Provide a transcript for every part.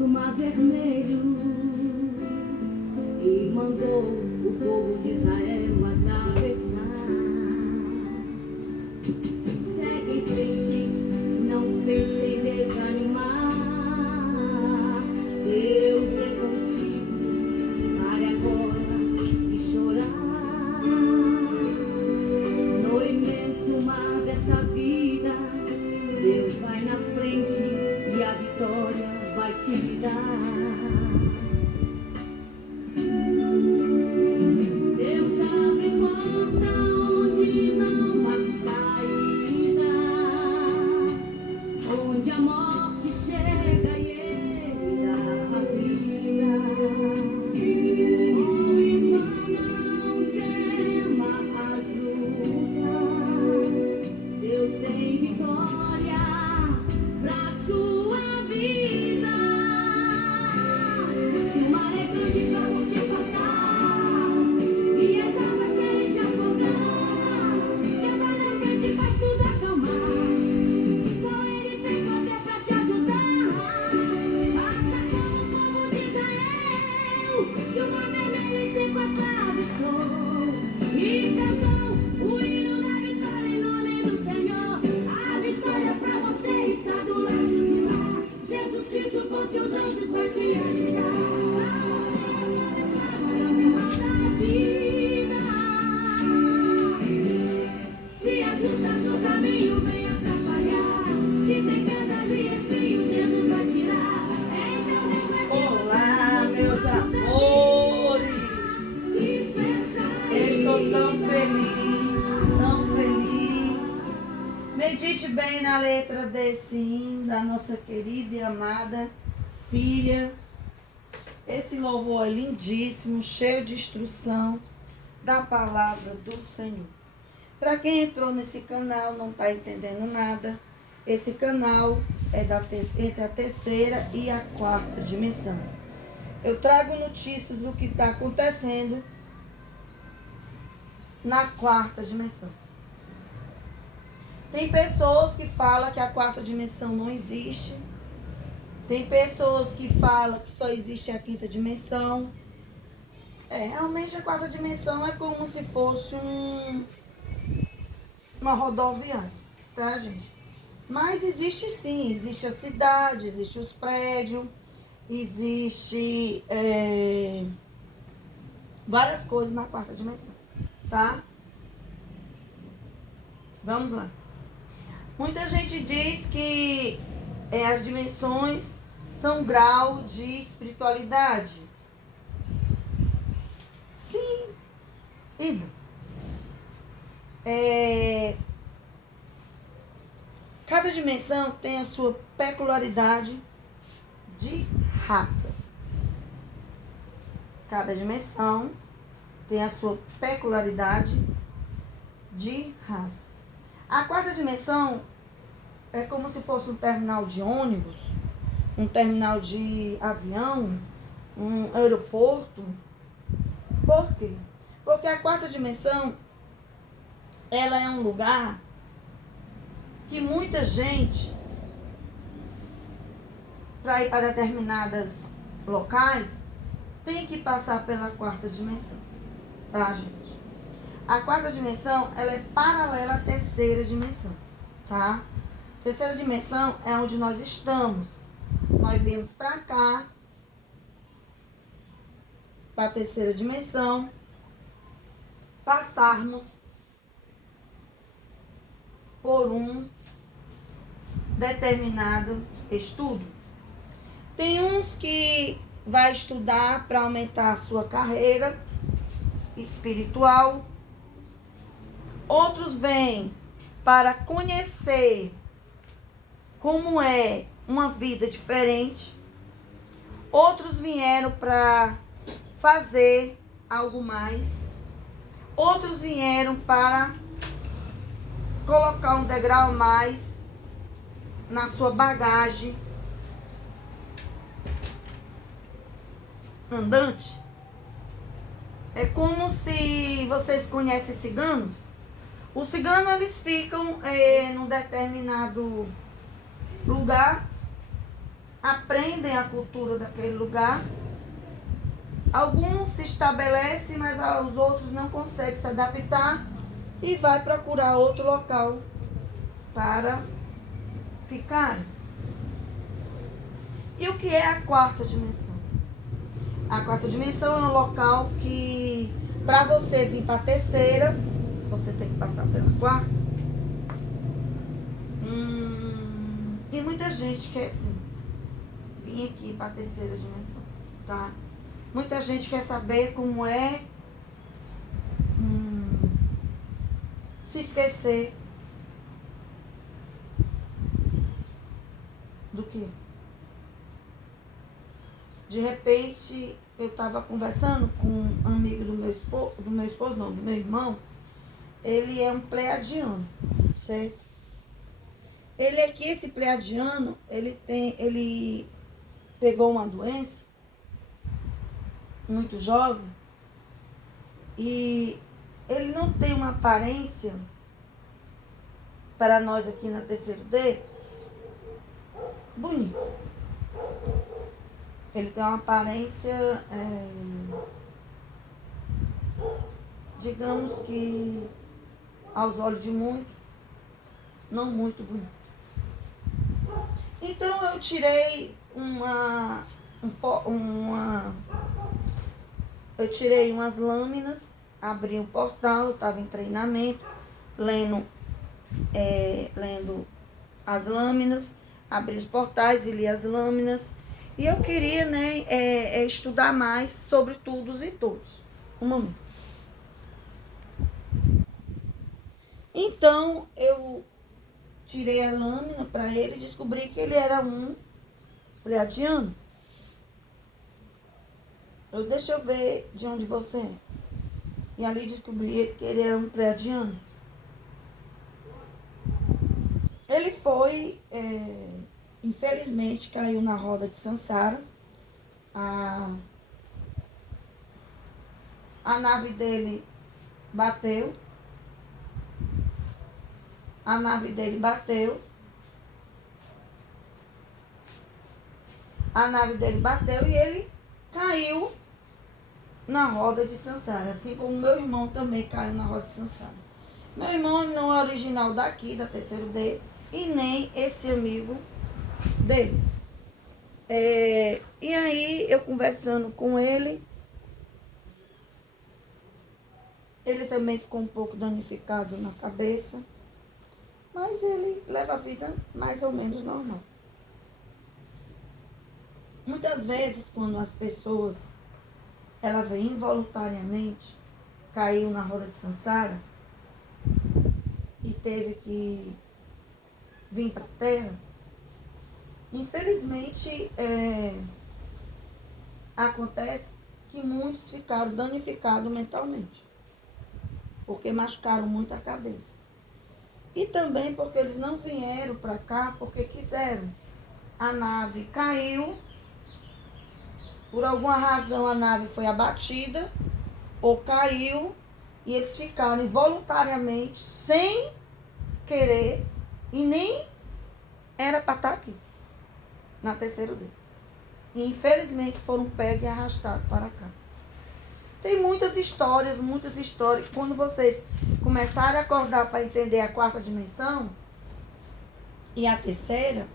do Mar Vermelho e mandou o povo de Israel atravessar. Segue em frente, não pense em desanimar. Deus é contigo, pare agora de chorar. No imenso mar dessa vida, Deus vai na frente e a vitória vai te dar. Deus abre porta onde não há saída, onde a morte chega e ele dá a vida. Oh, irmão, não tema as lutas, Deus tem vitória pra sua vida. Se o mar é grande pra você passar e as águas querem te afogar, Deus vai na frente e faz tudo acalmar. Só Ele tem poder pra te ajudar. Faça como o povo de Israel, que o Mar Vermelho em seco atravessou e cantou o hino da vitória em nome do Senhor. A vitória pra você está do lado de lá. Jesus Cristo com seus anjos vai te ajudar. Se as lutas no caminho vêm atrapalhar, se tem pedras e espinhos, Jesus vai tirar. Então reflete. Olá, meus amores. Estou tão feliz, tão feliz. Medite bem na letra desse hino da nossa querida e amada filha. Esse louvor é lindíssimo, cheio de instrução da palavra do Senhor. Para quem entrou nesse canal, não está entendendo nada, esse canal é entre a terceira e a quarta dimensão. Eu trago notícias do que está acontecendo na quarta dimensão. Tem pessoas que falam que a quarta dimensão não existe. Tem pessoas que falam que só existe a quinta dimensão. Realmente a quarta dimensão é como se fosse uma rodoviária, tá, gente? Mas existe sim, existe a cidade, existe os prédios, existe várias coisas na quarta dimensão, tá? Vamos lá. Muita gente diz que as dimensões são grau de espiritualidade. Sim e não. Cada dimensão tem a sua peculiaridade de raça. Cada dimensão tem a sua peculiaridade de raça. A quarta dimensão é como se fosse um terminal de ônibus, um terminal de avião, um aeroporto. Por quê? Porque a quarta dimensão, ela é um lugar que muita gente, para ir para determinados locais, tem que passar pela quarta dimensão, tá, gente? A quarta dimensão, ela é paralela à terceira dimensão, tá? Terceira dimensão é onde nós estamos. Nós viemos para cá, para a terceira dimensão, passarmos por um determinado estudo. Tem uns que vai estudar para aumentar a sua carreira espiritual. Outros vêm para conhecer como é uma vida diferente. Outros vieram para fazer algo mais. Outros vieram para colocar um degrau a mais na sua bagagem andante. É como se vocês conhecem ciganos. Os ciganos, eles ficam num determinado lugar aprendem a cultura daquele lugar. Alguns se estabelecem, mas os outros não conseguem se adaptar e vai procurar outro local para ficar. E o que é a quarta dimensão? A quarta dimensão é um local que, para você vir para a terceira, você tem que passar pela quarta. E muita gente quer sim vir aqui para a terceira dimensão, tá? Muita gente quer saber como é se esquecer do que? De repente, eu estava conversando com um amigo do meu esposo, não, do meu irmão. Ele é um pleiadiano, certo? Ele aqui, esse pleiadiano, ele pegou uma doença muito jovem e ele não tem uma aparência, para nós aqui na terceiro D, bonita. Ele tem uma aparência, digamos que aos olhos de muitos, não muito bonito. Então eu tirei eu tirei umas lâminas, abri um portal, eu estava em treinamento, lendo as lâminas, abri os portais e li as lâminas. E eu queria, estudar mais sobre todos e todos. Um momento. Então, eu tirei a lâmina para ele e descobri que ele era um pleiadiano. Deixa eu ver de onde você é. E ali descobri que ele era um pleiadiano. Ele foi... infelizmente caiu na roda de Sansara. A nave dele bateu. A nave dele bateu e ele caiu na roda de Sansara. Assim como meu irmão também caiu na roda de Sansara. Meu irmão não é original daqui, da terceiro D, e nem esse amigo dele. E aí, eu conversando com ele, ele também ficou um pouco danificado na cabeça, mas ele leva a vida mais ou menos normal. Muitas vezes, quando as pessoas, ela vem involuntariamente, caiu na roda de Sansara e teve que vir para a Terra, infelizmente, acontece que muitos ficaram danificados mentalmente, porque machucaram muito a cabeça. E também porque eles não vieram para cá porque quiseram. A nave caiu, por alguma razão a nave foi abatida, ou caiu, e eles ficaram involuntariamente, sem querer, e nem era para estar aqui, na terceira D. E infelizmente foram pegos e arrastados para cá. Tem muitas histórias. Quando vocês começarem a acordar para entender a quarta dimensão, e a terceira,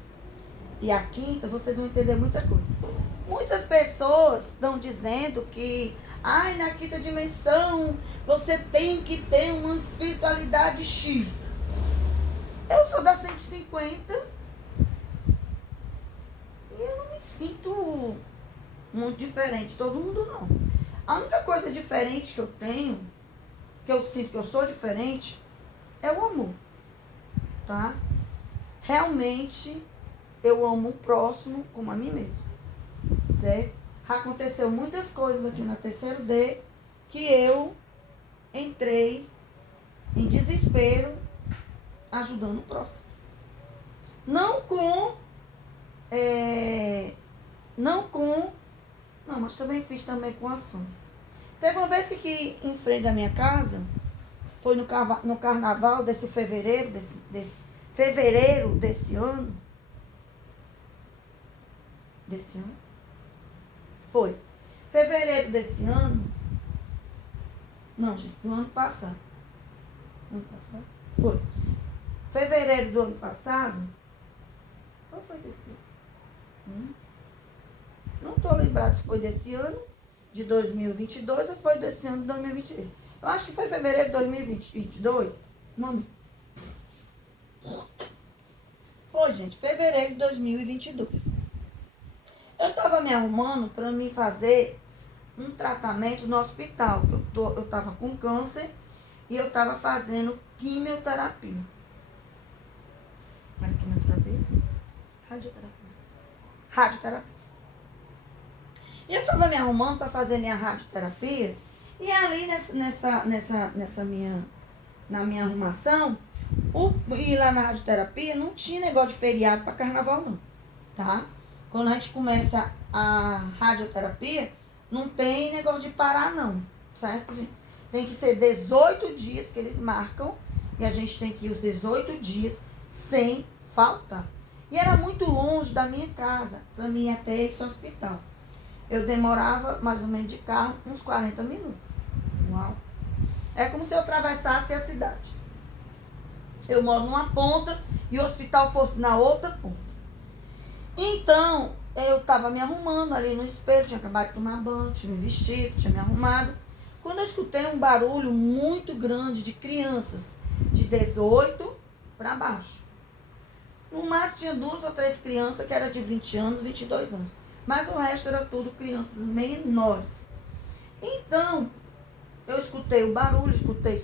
e a quinta, vocês vão entender muita coisa. Muitas pessoas estão dizendo que, na quinta dimensão, você tem que ter uma espiritualidade X. Eu sou da 150 e eu não me sinto muito diferente, todo mundo não. A única coisa diferente que eu tenho, que eu sinto que eu sou diferente, é o amor, tá? Realmente, eu amo o próximo como a mim mesmo, certo? Aconteceu muitas coisas aqui na terceiro D que eu entrei em desespero ajudando o próximo. Não, mas também fiz também com ações. Teve uma vez que em frente da minha casa, foi no carnaval desse fevereiro desse ano, desse ano. Foi. Fevereiro desse ano. Não, gente, do ano passado. Ano passado? Foi. Fevereiro do ano passado. Qual foi desse ano? Não estou lembrado se foi desse ano, de 2022, ou foi desse ano de 2023. Eu acho que foi fevereiro de 2022. Não. Foi, gente, fevereiro de 2022. Eu estava me arrumando para me fazer um tratamento no hospital. Eu estava com câncer e eu estava fazendo quimioterapia. Era quimioterapia? Radioterapia. E eu estava me arrumando para fazer minha radioterapia. E ali na minha arrumação, ir lá na radioterapia, não tinha negócio de feriado para carnaval, não. Tá? Quando a gente começa a radioterapia, não tem negócio de parar, não. Certo, gente? Tem que ser 18 dias que eles marcam. E a gente tem que ir os 18 dias sem faltar. E era muito longe da minha casa, para mim ir até esse hospital. Eu demorava mais ou menos de carro uns 40 minutos. Uau! É como se eu atravessasse a cidade. Eu moro numa ponta e o hospital fosse na outra ponta. Então, eu estava me arrumando ali no espelho, tinha acabado de tomar banho, tinha me vestido, tinha me arrumado. Quando eu escutei um barulho muito grande de crianças de 18 para baixo. No máximo tinha 2 ou 3 crianças que eram de 20 anos, 22 anos. Mas o resto era tudo crianças menores. Então, eu escutei o barulho, escutei.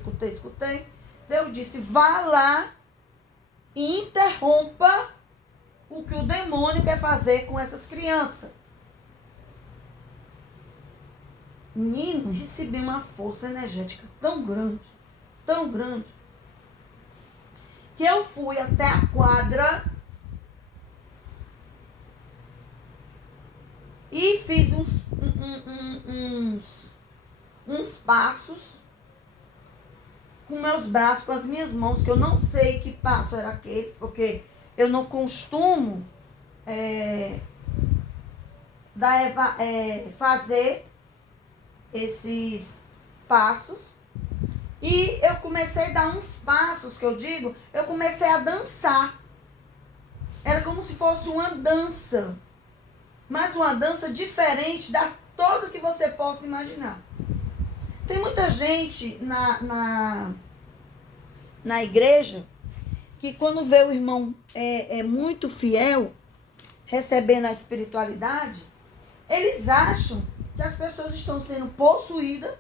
Eu disse, vá lá e interrompa o que o demônio quer fazer com essas crianças. Menino, recebi uma força energética tão grande, que eu fui até a quadra e fiz uns passos com meus braços, com as minhas mãos, que eu não sei que passo era aqueles, porque eu não costumo fazer esses passos. E eu comecei a dar uns passos, que eu digo, eu comecei a dançar. Era como se fosse uma dança. Mas uma dança diferente das todas que você possa imaginar. Tem muita gente na igreja que quando vê o irmão muito fiel, recebendo a espiritualidade, eles acham que as pessoas estão sendo possuídas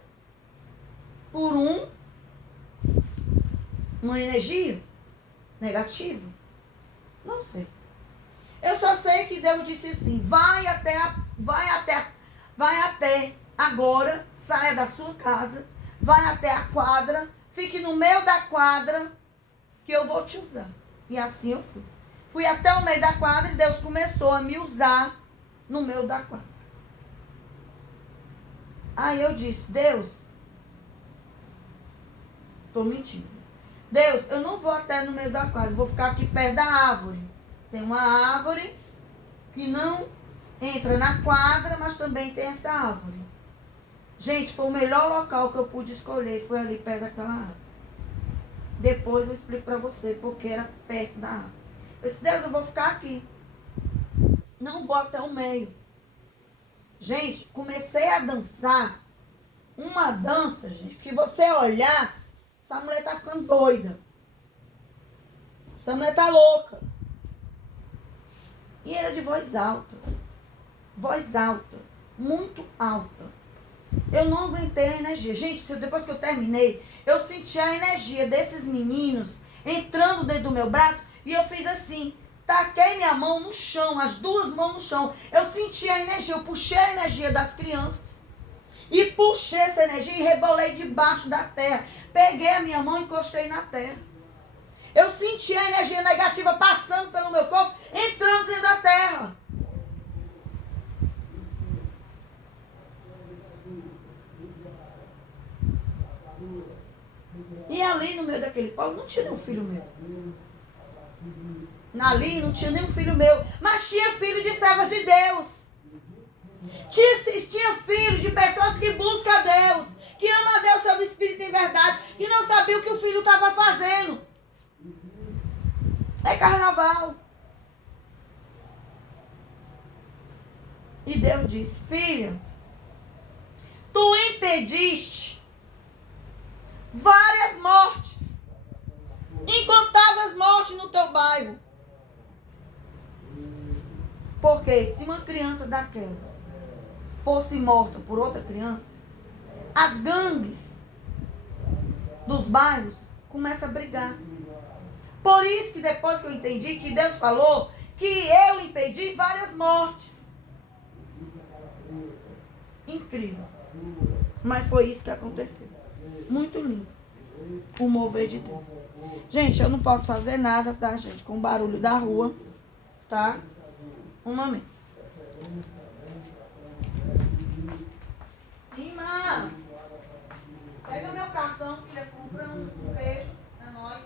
por uma energia negativa. Não sei. Eu só sei que Deus disse assim, vai até agora, saia da sua casa, vai até a quadra, fique no meio da quadra, que eu vou te usar. E assim eu fui. Fui até o meio da quadra e Deus começou a me usar no meio da quadra. Aí eu disse, Deus, tô mentindo. Deus, eu não vou até no meio da quadra, vou ficar aqui perto da árvore. Tem uma árvore que não entra na quadra, mas também tem essa árvore. Gente, foi o melhor local que eu pude escolher, foi ali perto daquela árvore. Depois eu explico para você porque era perto da árvore. Eu disse, Deus, eu vou ficar aqui. Não vou até o meio. Gente, comecei a dançar. Uma dança, gente, que você olhasse, essa mulher tá ficando doida. Essa mulher tá louca. E era de voz alta. Voz alta. Muito alta. Eu não aguentei a energia. Gente, depois que eu terminei, eu senti a energia desses meninos entrando dentro do meu braço e eu fiz assim. Taquei minha mão no chão, as 2 mãos no chão. Eu senti a energia, eu puxei a energia das crianças. E puxei essa energia e rebolei debaixo da terra. Peguei a minha mão e encostei na terra. Eu senti a energia negativa passando pelo meu corpo, entrando dentro da terra. E ali no meio daquele povo não tinha nenhum filho meu. Ali não tinha nenhum filho meu. Mas tinha filho de servas de Deus. Tinha filhos de pessoas que buscam a Deus, que amam a Deus sobre o Espírito em verdade, que não sabiam o que o filho estava fazendo. É carnaval. E Deus disse: filha, tu impediste várias mortes, incontáveis mortes no teu bairro. Porque se uma criança daquela fosse morta por outra criança, as gangues dos bairros começam a brigar. Por isso que depois que eu entendi que Deus falou que eu impedi várias mortes. Incrível. Mas foi isso que aconteceu. Muito lindo. O mover de Deus. Gente, eu não posso fazer nada, tá, gente? Com o barulho da rua. Tá? Um momento. Irmã, pega meu cartão, filha. Compra um queijo pra nós.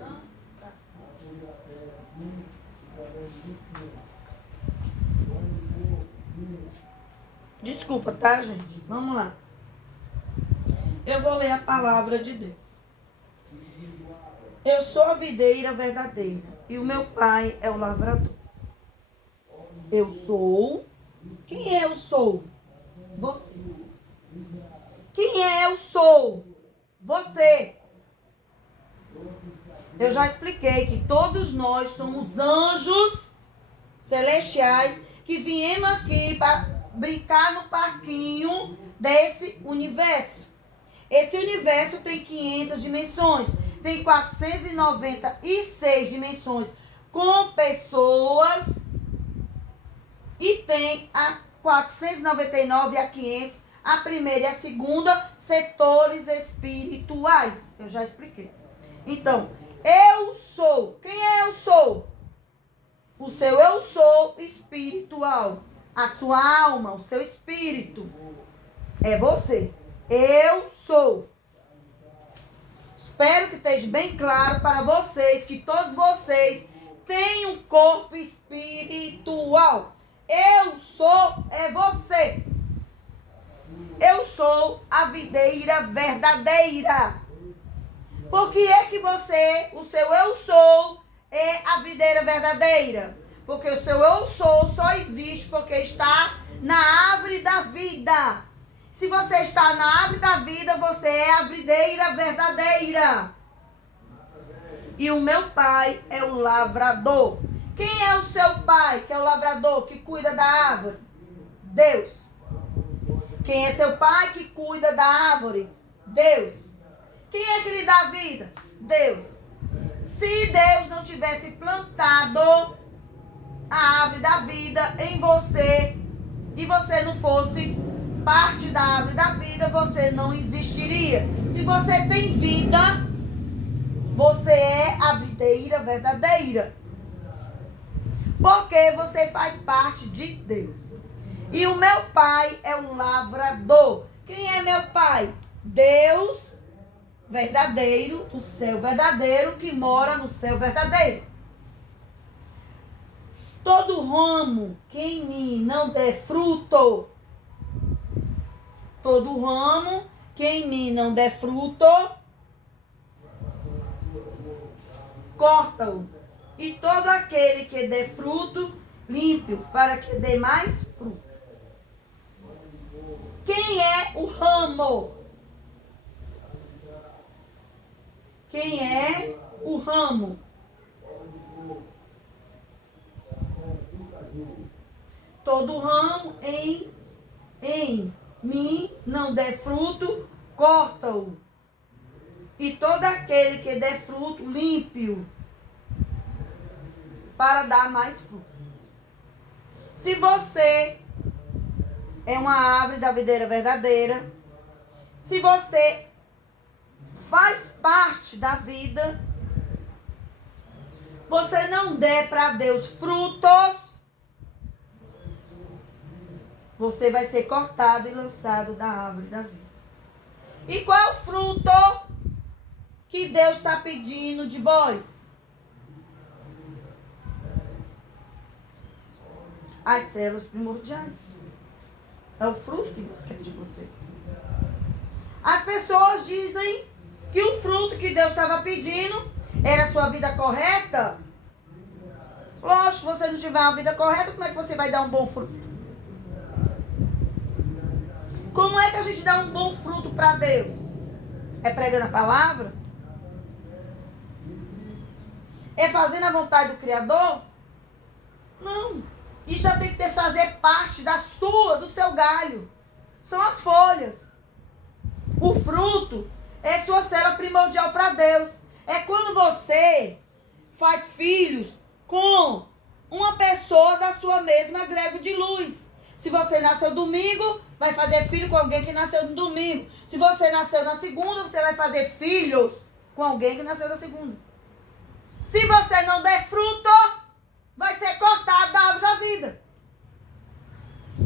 Não? Tá. Desculpa, tá, gente? Vamos lá. Eu vou ler a palavra de Deus. Eu sou a videira verdadeira e o meu pai é o lavrador. Eu sou. Quem é eu sou? Você. Quem é eu sou? Você. Eu já expliquei que todos nós somos anjos celestiais que viemos aqui para brincar no parquinho desse universo. Esse universo tem 500 dimensões, tem 496 dimensões com pessoas e tem a 499 e a 500, a primeira e a segunda, setores espirituais. Eu já expliquei. Então, eu sou. Quem é eu sou? O seu eu sou espiritual. A sua alma, o seu espírito. É você. Eu sou. Espero que esteja bem claro para vocês que todos vocês têm um corpo espiritual. Eu sou é você. Eu sou a videira verdadeira. Por que é que você, o seu eu sou, é a videira verdadeira? Porque o seu eu sou só existe porque está na árvore da vida. Se você está na árvore da vida, você é a videira verdadeira. E o meu pai é o lavrador. Quem é o seu pai, que é o lavrador, que cuida da árvore? Deus. Quem é seu pai que cuida da árvore? Deus. Quem é que lhe dá vida? Deus. Se Deus não tivesse plantado a árvore da vida em você e você não fosse parte da árvore da vida, você não existiria. Se você tem vida, você é a videira verdadeira. Porque você faz parte de Deus. E o meu pai é um lavrador. Quem é meu pai? Deus verdadeiro, do céu verdadeiro, que mora no céu verdadeiro. Todo ramo que em mim não der fruto, todo ramo que em mim não der fruto, corta-o. E todo aquele que der fruto, limpe-o, para que dê mais fruto. Quem é o ramo? Quem é o ramo? Todo ramo em mim não der fruto, corta-o. E todo aquele que der fruto, limpe-o, para dar mais fruto. Se você é uma árvore da videira verdadeira, se você faz parte da vida, você não der para Deus frutos, você vai ser cortado e lançado da árvore da vida. E qual é o fruto que Deus está pedindo de vós? As células primordiais. É o fruto que Deus quer de vocês. As pessoas dizem que o fruto que Deus estava pedindo era a sua vida correta. Lógico, se você não tiver uma vida correta, como é que você vai dar um bom fruto? Como é que a gente dá um bom fruto para Deus? É pregando a palavra? É fazendo a vontade do Criador? Não. Isso já tem que fazer parte do seu galho. São as folhas. O fruto é sua célula primordial para Deus. É quando você faz filhos com uma pessoa da sua mesma grego de luz. Se você nasceu domingo, vai fazer filho com alguém que nasceu no domingo. Se você nasceu na segunda, você vai fazer filhos com alguém que nasceu na segunda. Se você não der fruto, vai ser cortado da árvore da vida.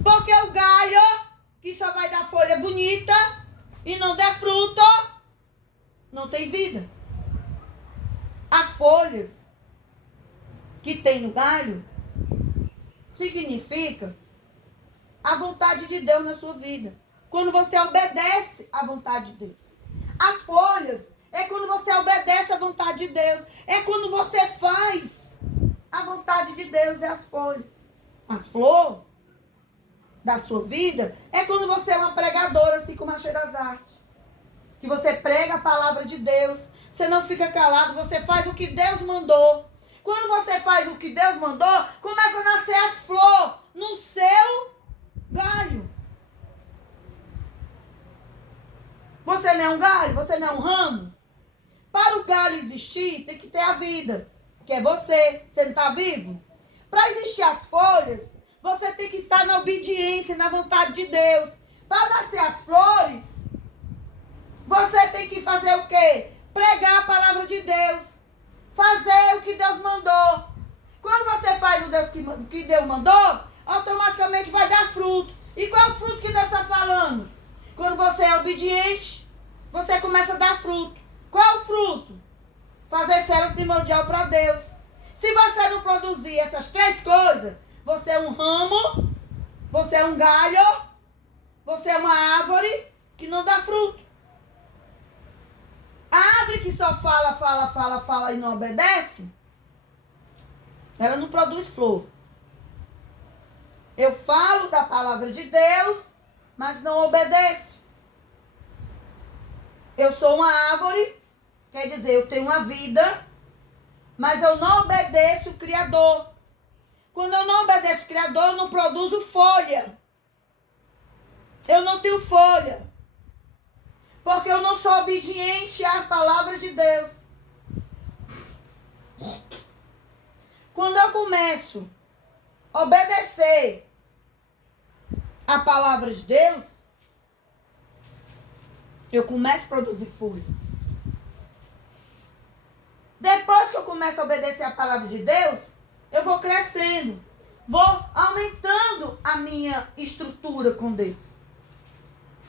Porque o galho, que só vai dar folha bonita e não der fruto, não tem vida. As folhas que tem no galho significa a vontade de Deus na sua vida. Quando você obedece à vontade de Deus. As folhas é quando você obedece à vontade de Deus. É quando você faz a vontade de Deus, é as folhas. A flor da sua vida é quando você é uma pregadora, assim como a Sherazade. Que você prega a palavra de Deus. Você não fica calado, você faz o que Deus mandou. Quando você faz o que Deus mandou, começa a nascer a flor no seu galho. Você não é um galho? Você não é um ramo? Para o galho existir, tem que ter a vida, que é você. Você não está vivo? Para existir as folhas, você tem que estar na obediência, na vontade de Deus. Para nascer as flores, você tem que fazer o quê? Pregar a palavra de Deus. Fazer o que Deus mandou. Quando você faz o que Deus mandou, automaticamente vai dar fruto. E qual é o fruto que Deus está falando? Quando você é obediente, você começa a dar fruto. Qual é o fruto? Fazer célula primordial para Deus. Se você não produzir essas três coisas, você é um ramo, você é um galho, você é uma árvore que não dá fruto. A árvore que só fala e não obedece, ela não produz flor. Eu falo da palavra de Deus, mas não obedeço. Eu sou uma árvore, quer dizer, eu tenho uma vida, mas eu não obedeço o Criador. Quando eu não obedeço o Criador, eu não produzo folha. Eu não tenho folha. Porque eu não sou obediente à palavra de Deus. Quando eu começo a obedecer a palavra de Deus, eu começo a produzir folha. Depois que eu começo a obedecer a palavra de Deus, eu vou crescendo. Vou aumentando a minha estrutura com Deus.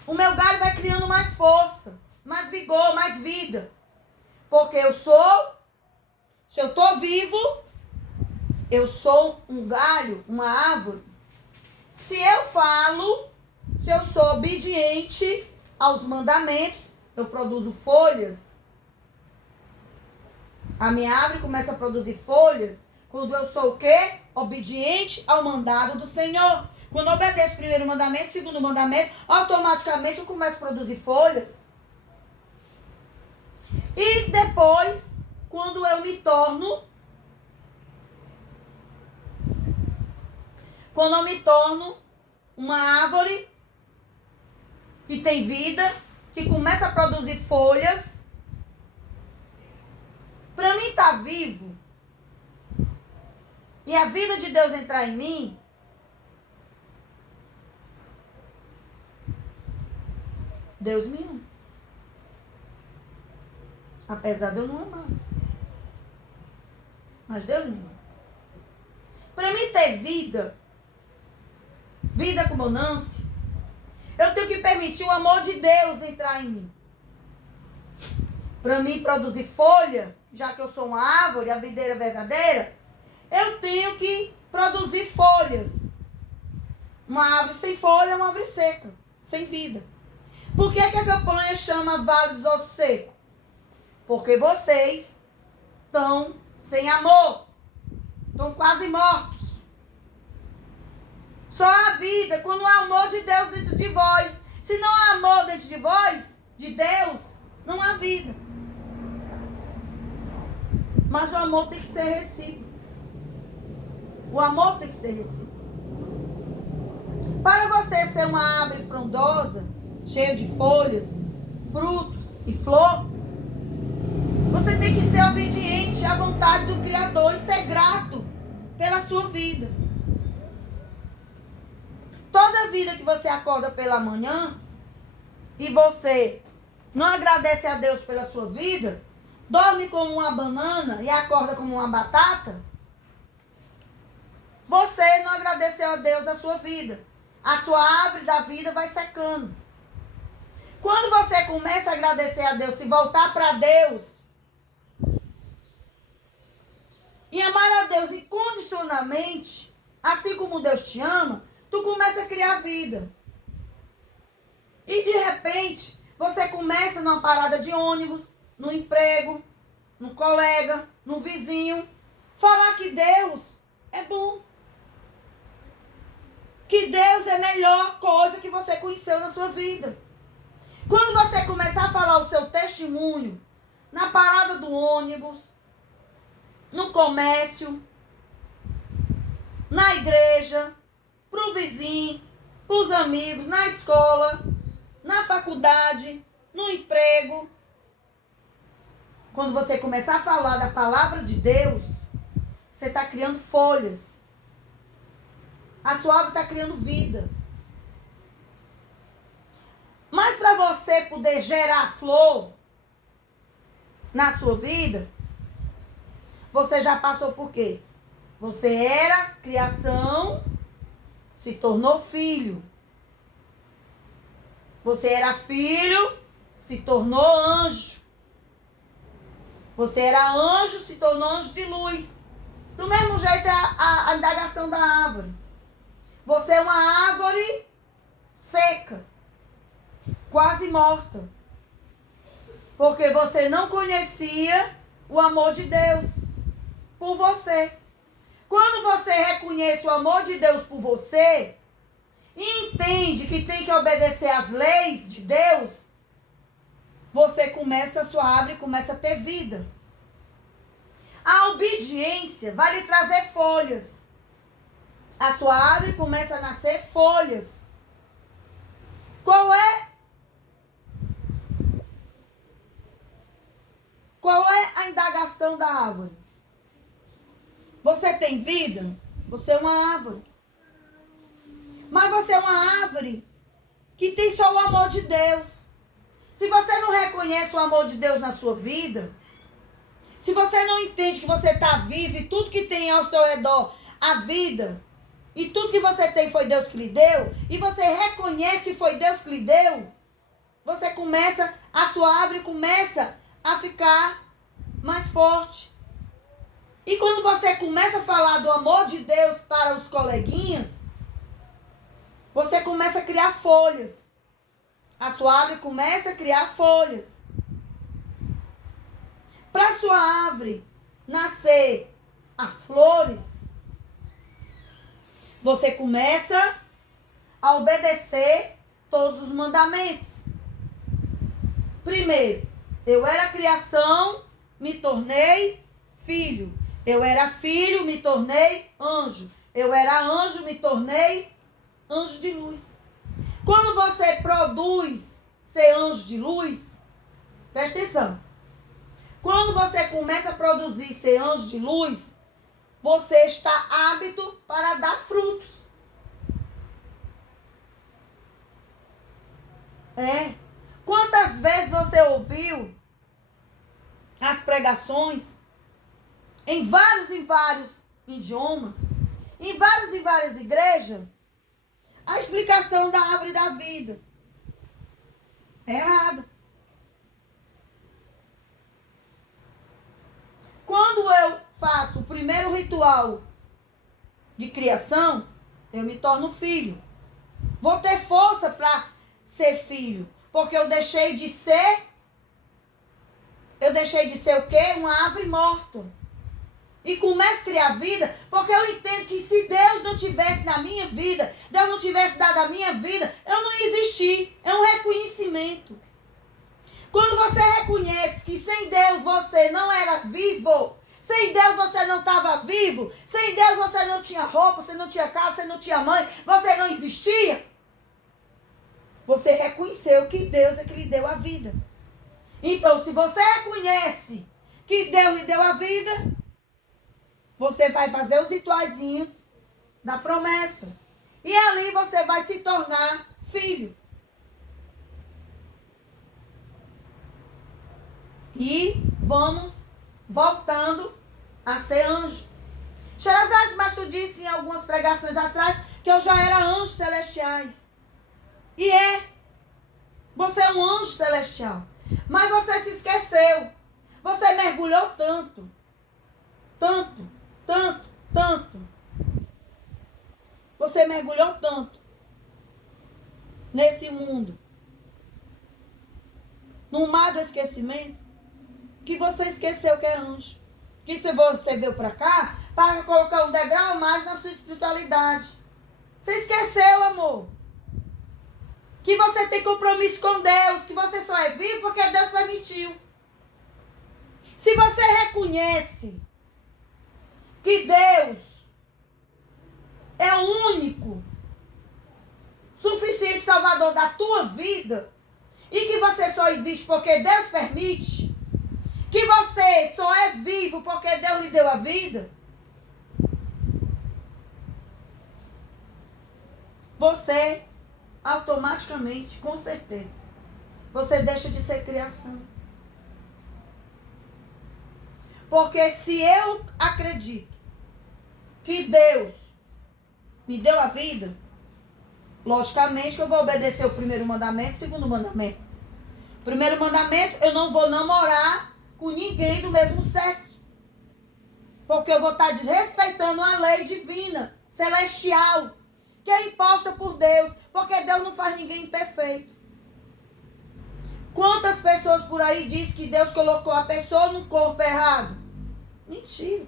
O meu galho vai criando mais força, mais vigor, mais vida. Porque se eu estou vivo, eu sou um galho, uma árvore. Se eu sou obediente aos mandamentos, eu produzo folhas. A minha árvore começa a produzir folhas quando eu sou o quê? Obediente ao mandado do Senhor. Quando eu obedeço o primeiro mandamento, o segundo mandamento, automaticamente eu começo a produzir folhas. E depois, quando eu me torno uma árvore que tem vida, que começa a produzir folhas, para mim estar vivo e a vida de Deus entrar em mim, Deus me ama. Apesar de eu não amar. Mas Deus me ama. Para mim ter vida com bonança, eu tenho que permitir o amor de Deus entrar em mim. Para mim produzir folha, já que eu sou uma árvore, a videira verdadeira, eu tenho que produzir folhas. Uma árvore sem folha é uma árvore seca, sem vida. Por que que a campanha chama Vale dos Ossos Secos? Porque vocês estão sem amor. Estão quase mortos. Só há vida quando há amor de Deus dentro de vós. Se não há amor dentro de vós, de Deus, não há vida. Mas o amor tem que ser recíproco. O amor tem que ser recíproco. Para você ser uma árvore frondosa, cheia de folhas, frutos e flor, você tem que ser obediente à vontade do Criador e ser grato pela sua vida. Toda vida que você acorda pela manhã e você não agradece a Deus pela sua vida, dorme como uma banana e acorda como uma batata, você não agradeceu a Deus a sua vida. A sua árvore da vida vai secando. Quando você começa a agradecer a Deus e voltar para Deus e amar a Deus incondicionalmente, assim como Deus te ama, tu começa a criar vida. E de repente, você começa numa parada de ônibus, no emprego, no colega, no vizinho, falar que Deus é bom. Que Deus é a melhor coisa que você conheceu na sua vida. Quando você começar a falar o seu testemunho na parada do ônibus, no comércio, na igreja, pro vizinho, pros amigos, na escola, na faculdade, no emprego. Quando você começar a falar da palavra de Deus, você está criando folhas. A sua árvore está criando vida. Mas para você poder gerar flor na sua vida, você já passou por quê? Você era criação, se tornou filho. Você era filho, se tornou anjo. Você era anjo, se tornou anjo de luz. Do mesmo jeito é a indagação da árvore. Você é uma árvore seca, quase morta. Porque você não conhecia o amor de Deus por você. Quando você reconhece o amor de Deus por você e entende que tem que obedecer às leis de Deus, você começa, a sua árvore começa a ter vida. A obediência vai lhe trazer folhas. A sua árvore começa a nascer folhas. Qual é a indagação da árvore? Você tem vida? Você é uma árvore. Mas você é uma árvore que tem só o amor de Deus. Se você não reconhece o amor de Deus na sua vida, se você não entende que você está vivo e tudo que tem ao seu redor, a vida, e tudo que você tem foi Deus que lhe deu, e você reconhece que foi Deus que lhe deu, você começa, a sua árvore começa a ficar mais forte. E quando você começa a falar do amor de Deus para os coleguinhas, você começa a criar folhas. A sua árvore começa a criar folhas. Para a sua árvore nascer as flores, você começa a obedecer todos os mandamentos. Primeiro, eu era criação, me tornei filho. Eu era filho, me tornei anjo. Eu era anjo, me tornei anjo de luz. Quando você produz ser anjo de luz, presta atenção. Quando você começa a produzir ser anjo de luz, você está apto para dar frutos. Quantas vezes você ouviu as pregações em vários idiomas, em várias igrejas, a explicação da árvore da vida? É errado. Quando eu faço o primeiro ritual de criação, eu me torno filho. Vou ter força para ser filho. Porque eu deixei de ser o quê? Uma árvore morta. E começo a criar vida, porque eu entendo que se Deus não tivesse na minha vida, Deus não tivesse dado a minha vida, eu não ia existir. É um reconhecimento. Quando você reconhece que sem Deus você não era vivo, sem Deus você não estava vivo, sem Deus você não tinha roupa, você não tinha casa, você não tinha mãe, você não existia, você reconheceu que Deus é que lhe deu a vida. Então, se você reconhece que Deus lhe deu a vida, você vai fazer os rituaizinhos da promessa. E ali você vai se tornar filho. E vamos voltando a ser anjo. Sherazade, mas tu disse em algumas pregações atrás que eu já era anjo celestiais. E é. Você é um anjo celestial. Mas você se esqueceu. Você mergulhou tanto. Tanto. Você mergulhou tanto nesse mundo, no mar do esquecimento, que você esqueceu que é anjo. Que se você veio para cá para colocar um degrau mais na sua espiritualidade. Você esqueceu, amor. Que você tem compromisso com Deus, que você só é vivo porque Deus permitiu. Se você reconhece que Deus é o único, suficiente salvador da tua vida, e que você só existe porque Deus permite, que você só é vivo porque Deus lhe deu a vida, você automaticamente, com certeza, você deixa de ser criação. Porque se eu acredito que Deus me deu a vida, logicamente que eu vou obedecer o primeiro mandamento e o segundo mandamento. Primeiro mandamento, eu não vou namorar com ninguém do mesmo sexo. Porque eu vou estar desrespeitando a lei divina, celestial, que é imposta por Deus. Porque Deus não faz ninguém imperfeito. Quantas pessoas por aí dizem que Deus colocou a pessoa no corpo errado? Mentira.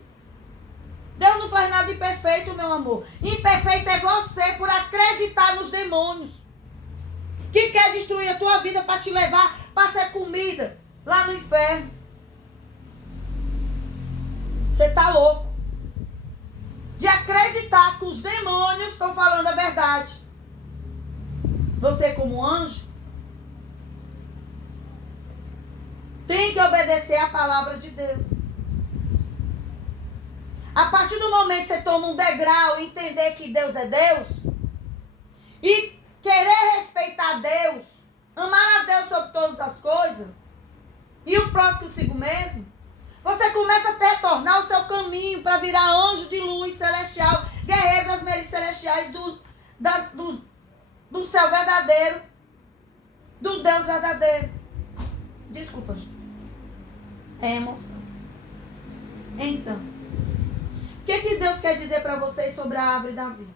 Deus não faz nada imperfeito, meu amor. Imperfeito é você por acreditar nos demônios. Que quer destruir a tua vida para te levar para ser comida lá no inferno. Você tá louco. De acreditar que os demônios estão falando a verdade. Você como anjo tem que obedecer a palavra de Deus. A partir do momento que você toma um degrau e entender que Deus é Deus, e querer respeitar Deus, amar a Deus sobre todas as coisas, e o próximo consigo mesmo, você começa a retornar o seu caminho para virar anjo de luz celestial, guerreiro das milícias celestiais do céu verdadeiro, do Deus verdadeiro. Desculpa, gente. É emoção. Então, o que Deus quer dizer para vocês sobre a árvore da vida?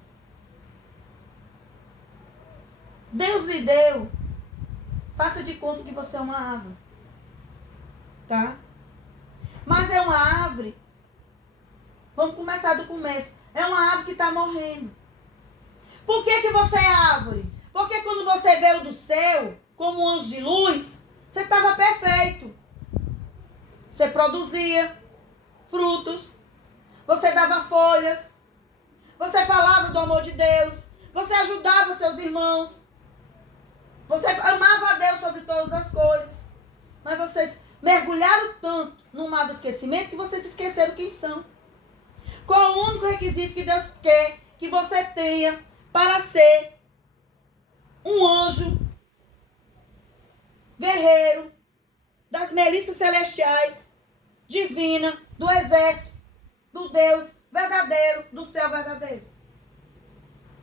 Deus lhe deu. Faça de conta que você é uma árvore. Tá? Mas é uma árvore. Vamos começar do começo. É uma árvore que está morrendo. Por que você é árvore? Porque quando você veio do céu, como um anjo de luz, você estava perfeito. Você produzia frutos. Você dava folhas, você falava do amor de Deus, você ajudava os seus irmãos, você amava a Deus sobre todas as coisas. Mas vocês mergulharam tanto no mar do esquecimento que vocês esqueceram quem são. Qual o único requisito que Deus quer que você tenha para ser um anjo, guerreiro, das milícias celestiais, divina, do exército, do Deus verdadeiro, do céu verdadeiro?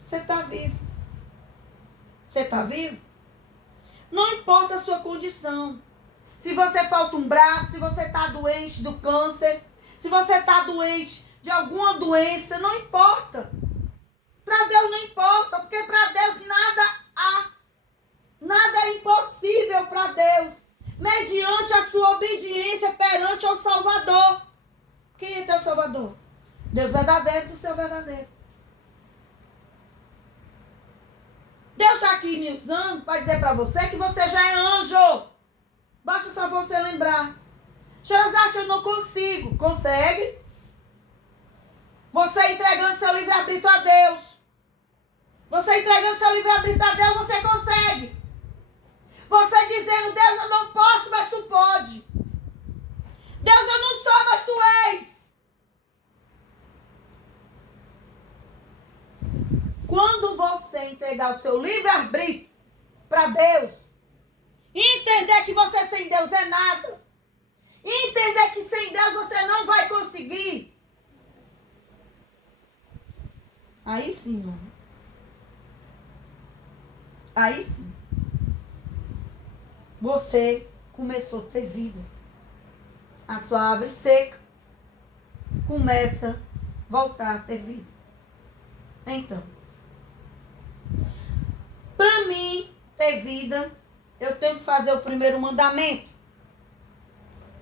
Você está vivo. Você está vivo? Não importa a sua condição. Se você falta um braço, se você está doente do câncer, se você está doente de alguma doença, não importa. Para Deus não importa, porque para Deus nada obediência perante ao Salvador. Quem é teu Salvador? Deus verdadeiro do céu verdadeiro. Deus está aqui me usando para dizer para você que você já é anjo. Basta só você lembrar. José, eu não consigo. Consegue? Você entregando seu livre-arbítrio a Deus. Você entregando seu livre-arbítrio a Deus, você consegue. Você dizendo, Deus, eu não posso, mas tu pode. Deus, eu não sou, mas tu és. Quando você entregar o seu livre-arbítrio para Deus, entender que você sem Deus é nada, entender que sem Deus você não vai conseguir, aí sim, homem. Aí sim. Você começou a ter vida. A sua árvore seca começa a voltar a ter vida. Então, para mim ter vida, eu tenho que fazer o primeiro mandamento.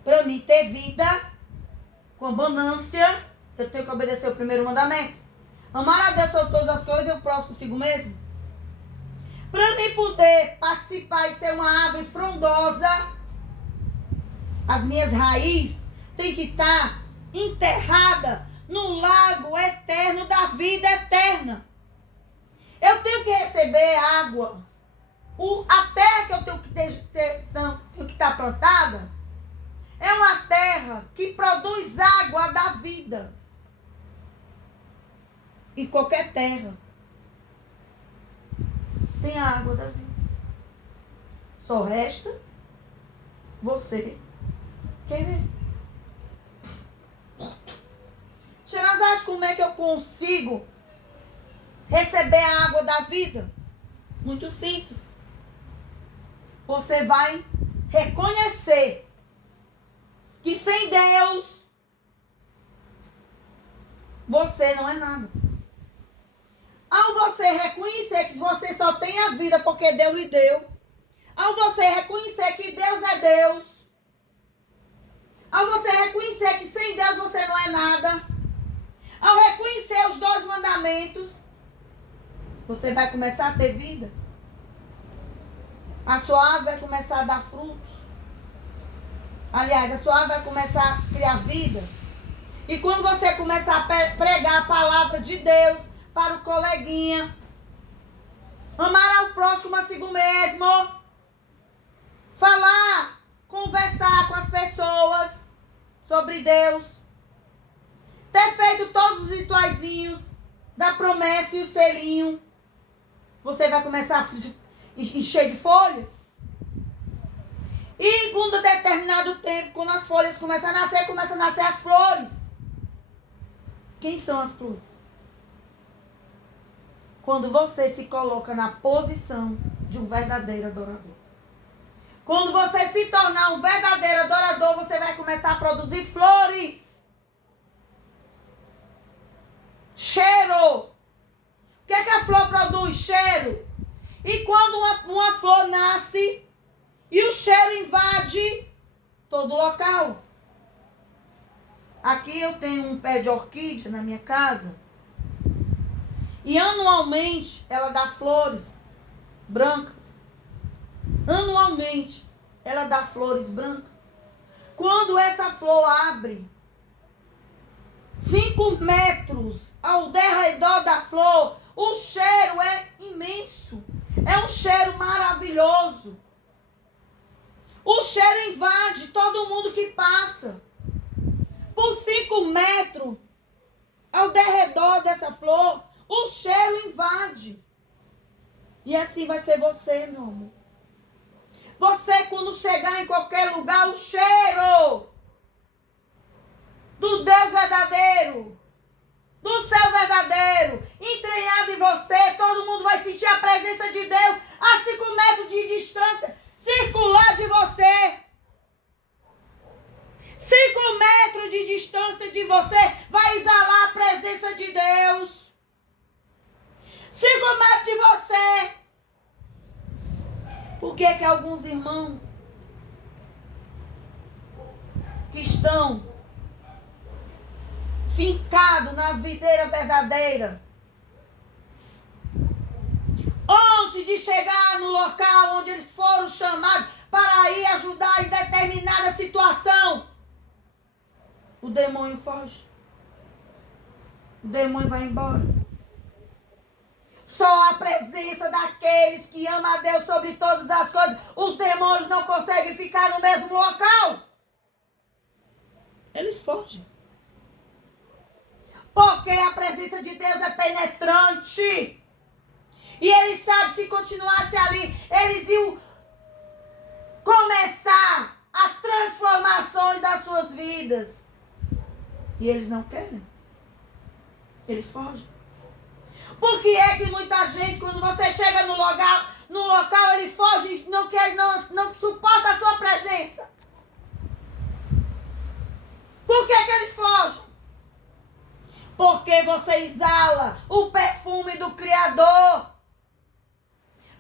Para mim ter vida com abundância, eu tenho que obedecer o primeiro mandamento. Amar a Deus sobre todas as coisas e o próximo consigo mesmo. Para mim poder participar e ser uma árvore frondosa, as minhas raízes têm que estar enterradas no lago eterno da vida eterna. Eu tenho que receber água. A terra que eu tenho que estar plantada é uma terra que produz água da vida. E qualquer terra tem a água da vida. Só resta você querer. Xerazade, como é que eu consigo receber a água da vida? Muito simples. Você vai reconhecer que sem Deus você não é nada. Ao você reconhecer que você só tem a vida porque Deus lhe deu, ao você reconhecer que Deus é Deus, ao você reconhecer que sem Deus você não é nada, ao reconhecer os 2 mandamentos, você vai começar a ter vida. A sua árvore vai começar a dar frutos. Aliás, a sua árvore vai começar a criar vida. E quando você começar a pregar a palavra de Deus para o coleguinha, amar ao próximo a si mesmo, falar, conversar com as pessoas sobre Deus, ter feito todos os rituaizinhos da promessa e o selinho, você vai começar a encher de folhas. E em um determinado tempo, quando as folhas começam a nascer as flores. Quem são as flores? Quando você se coloca na posição de um verdadeiro adorador. Quando você se tornar um verdadeiro adorador, você vai começar a produzir flores. Cheiro. O que é que a flor produz? Cheiro. E quando uma flor nasce e o cheiro invade todo o local. Aqui eu tenho um pé de orquídea na minha casa. E anualmente ela dá flores brancas. Anualmente ela dá flores brancas. Quando essa flor abre 5 metros ao redor da flor, o cheiro é imenso. É um cheiro maravilhoso. O cheiro invade todo mundo que passa. Por 5 metros ao redor dessa flor, o cheiro invade. E assim vai ser você, meu amor. Você, quando chegar em qualquer lugar, o cheiro do Deus verdadeiro, do céu verdadeiro, entranhado em você, todo mundo vai sentir a presença de Deus a 5 metros de distância, circular de você. 5 metros de distância de você vai exalar a presença de Deus. 5 metros de você. Por que alguns irmãos que estão fincados na videira verdadeira, antes de chegar no local onde eles foram chamados para ir ajudar em determinada situação, o demônio foge. O demônio vai embora. Só a presença daqueles que amam a Deus sobre todas as coisas, os demônios não conseguem ficar no mesmo local. Eles fogem. Porque a presença de Deus é penetrante. E eles sabem, se continuasse ali, eles iam começar a transformações das suas vidas. E eles não querem. Eles fogem. Por que é que muita gente, quando você chega no local, ele foge, não quer, não suporta a sua presença? Por que eles fogem? Porque você exala o perfume do Criador.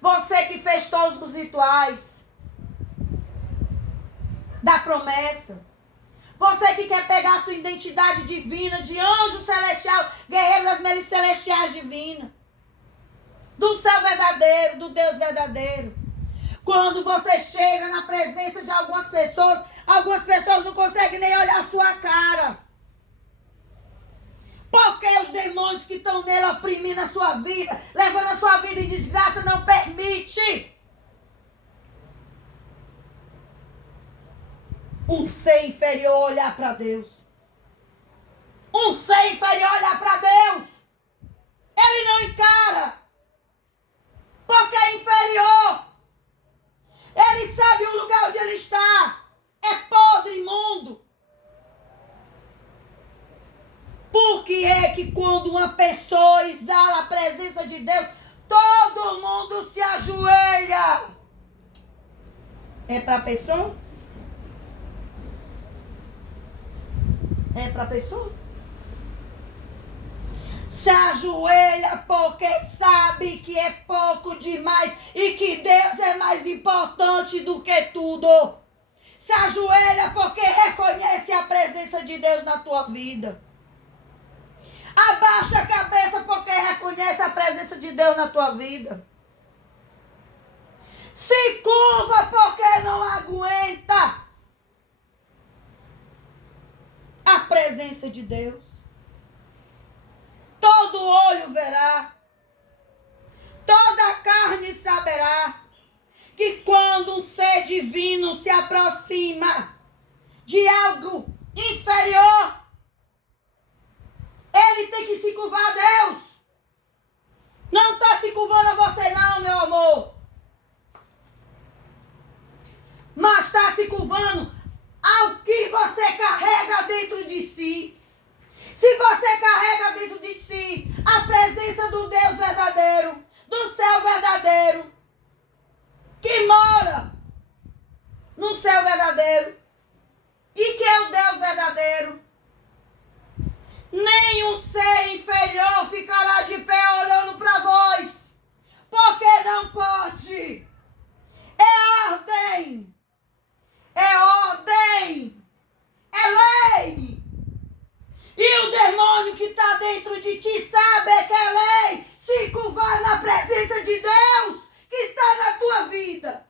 Você que fez todos os rituais da promessa. Você que quer pegar a sua identidade divina de anjo celestial, guerreiro das milícias celestiais divinas. Do céu verdadeiro, do Deus verdadeiro. Quando você chega na presença de algumas pessoas não conseguem nem olhar a sua cara. Porque os demônios que estão nele oprimindo a sua vida, levando a sua vida em desgraça, não permite. Um ser inferior olhar para Deus. Um ser inferior olhar para Deus. Ele não encara. Porque é inferior. Ele sabe o lugar onde ele está. É podre, imundo. Por que é que quando uma pessoa exala a presença de Deus, todo mundo se ajoelha? É para a pessoa? É para a pessoa? Se ajoelha porque sabe que é pouco demais e que Deus é mais importante do que tudo. Se ajoelha porque reconhece a presença de Deus na tua vida. Abaixa a cabeça porque reconhece a presença de Deus na tua vida. Se curva porque não aguenta a presença de Deus. Todo olho verá, toda a carne saberá que quando um ser divino se aproxima de algo inferior, ele tem que se curvar a Deus. Não está se curvando a você não, meu amor. Mas está se curvando ao que você carrega dentro de si. Se você carrega dentro de si a presença do Deus verdadeiro, do céu verdadeiro, que mora no céu verdadeiro, e que é o Deus verdadeiro, nenhum ser inferior ficará de pé olhando para vós, porque não pode. É ordem. É ordem. É lei. E o demônio que está dentro de ti sabe que é lei. Se curvar na presença de Deus que está na tua vida.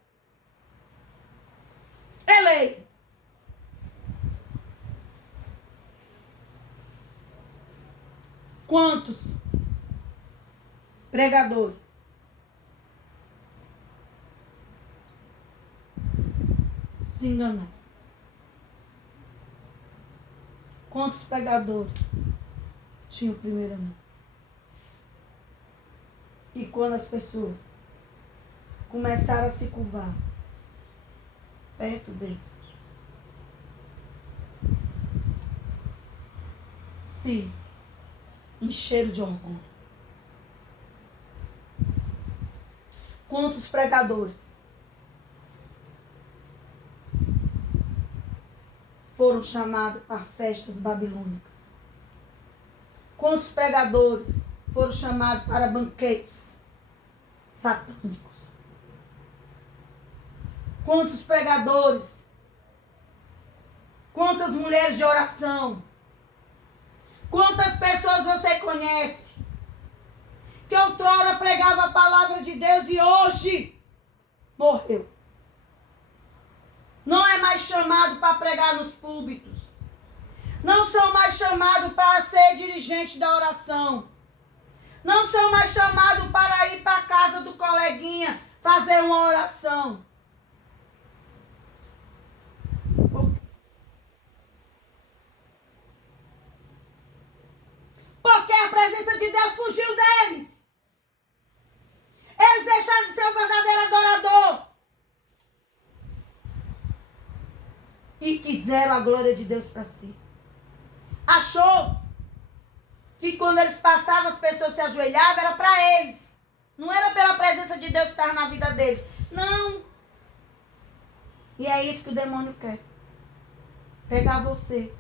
É lei. Quantos pregadores se enganaram? Quantos pregadores tinham o primeiro amor? E quando as pessoas começaram a se curvar perto deles, se encheram de orgulho. Quantos pregadores foram chamados para festas babilônicas? Quantos pregadores foram chamados para banquetes satânicos? Quantos pregadores Quantas mulheres de oração? Quantas pessoas você conhece? Que outrora pregava a palavra de Deus e hoje morreu. Não é mais chamado para pregar nos púlpitos. Não são mais chamados para ser dirigente da oração. Não são mais chamados para ir para a casa do coleguinha fazer uma oração. Porque a presença de Deus fugiu deles. Eles deixaram de ser o verdadeiro adorador. E quiseram a glória de Deus para si. Achou que quando eles passavam, as pessoas se ajoelhavam, era para eles. Não era pela presença de Deus que estava na vida deles. Não. E é isso que o demônio quer. Pegar você.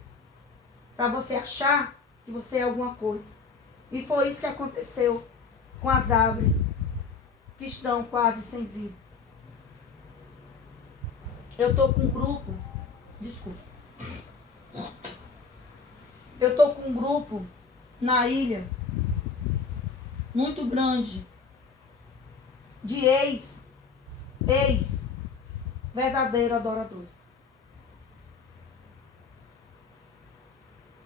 Para você achar que você é alguma coisa. E foi isso que aconteceu com as árvores que estão quase sem vida. Eu estou com um grupo. Desculpa. Eu estou com um grupo na ilha muito grande de ex-verdadeiros adoradores.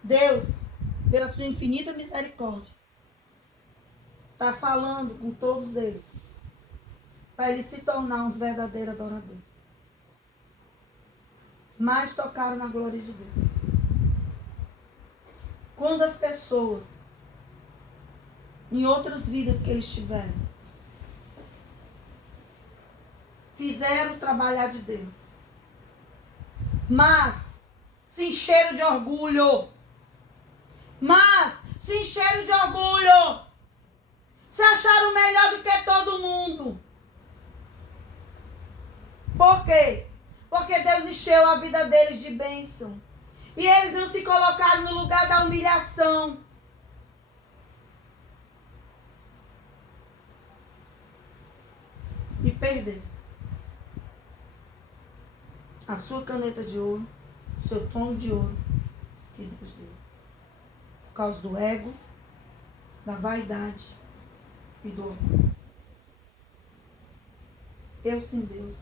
Deus, pela sua infinita misericórdia, está falando com todos eles para eles se tornar uns verdadeiros adoradores. Mas tocaram na glória de Deus. Quando as pessoas, em outras vidas que eles tiveram, fizeram o trabalhar de Deus, mas se encheram de orgulho, se acharam melhor do que todo mundo. Por quê? Porque Deus encheu a vida deles de bênção. E eles não se colocaram no lugar da humilhação. E perderam a sua caneta de ouro, o seu trono de ouro que Deus deu. Por causa do ego, da vaidade e do orgulho. Eu sem Deus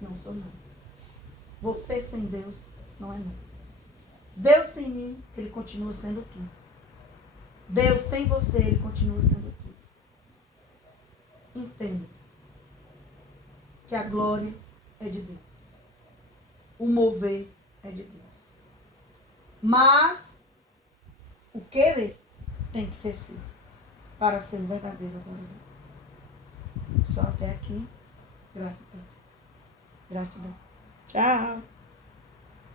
não sou nada. Você sem Deus não é nada. Deus sem mim, Ele continua sendo tudo. Deus sem você, Ele continua sendo tudo. Entenda que a glória é de Deus. O mover é de Deus. Mas o querer tem que ser seu para ser um verdadeiro adorador. Só até aqui. Graças a Deus. Gratidão. Tchau.